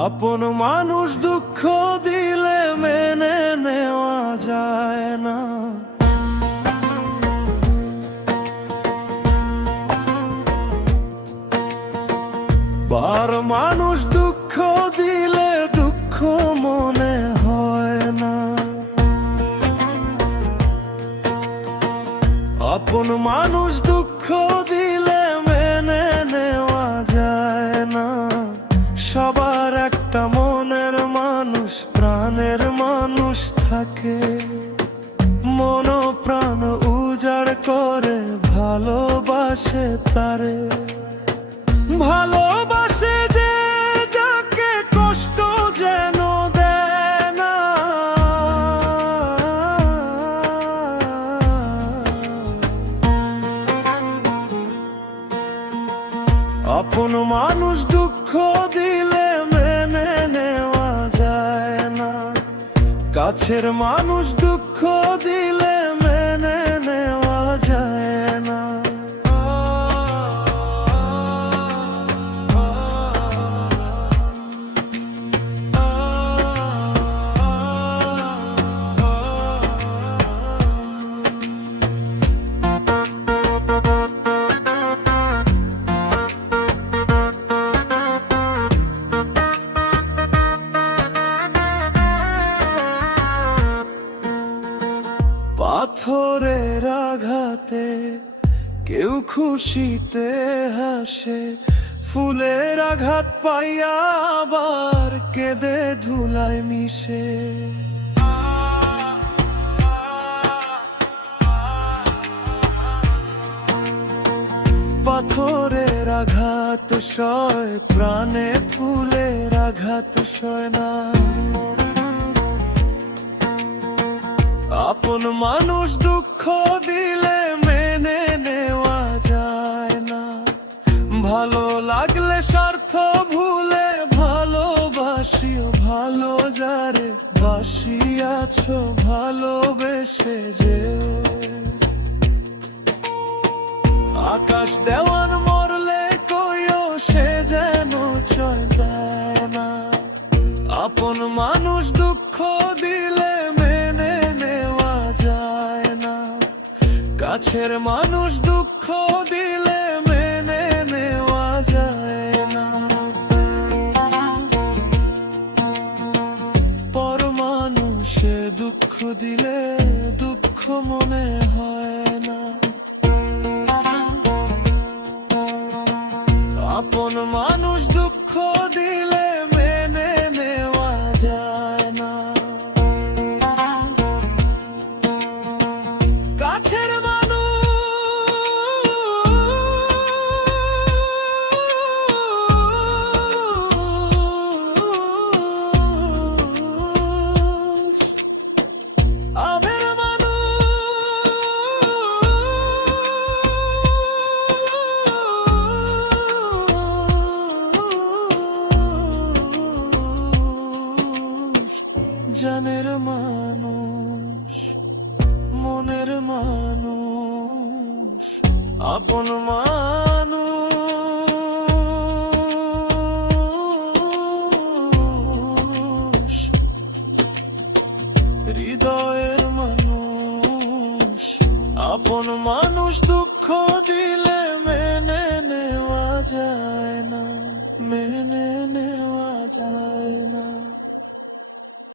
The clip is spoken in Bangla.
আপন মানুষ দুঃখ দিলে মেনে নেওয়া যায় না। বার মানুষ দুঃখ দিলে দুঃখ মনে হয় না। আপন মানুষ দুঃখ দিলে মেনে নেওয়া যায় না। সবার একটা মনের মানুষ, প্রাণের মানুষ থাকে। মন প্রাণ উজাড় করে ভালোবাসে তারে। ভালোবাসে যে যাকে কষ্ট যেন দেয় না। আপন মানুষ দুঃখ দিলে মেনে নেওয়া যায় না। কাছের মানুষ দুঃখ দিলে মেনে নেওয়া যায় না। পাথরের আঘাতে কেউ খুশিতে হাসে। ফুলের আঘাত পাইয়া আবার কেঁদে ধুলায় মিশে। পাথরের আঘাত সয় প্রাণে, ফুলের আঘাত সয় না। আপন মানুষ দুঃখ দিলে মেনে নেওয়া যায় না। ভালো লাগলে স্বার্থ ভুলে ভালোবাসিও ভালো যারে বাসিয়াছো ভালোবেসে যেও। আকাশ দেওয়ান মরলে কইও সে যেন চয় দেয় না। আপন মানুষ দুঃখ দিলে মেনে নেওয়া যায় না। কাছের মানুষ দুঃখ দিলে মেনে নেওয়া যায় না। পর মানুষে দুঃখ দিলে দুঃখ মনে হয় না। আপন মানুষ দুঃখ দিলে মেনে নেওয়া যায় না। কাছের জানের মানুষ, মনের মানুষ, আপন মানুষ, হৃদয়ের মানুষ। আপন মানুষ দুঃখ দিলে মেনে নেওয়া যায় না।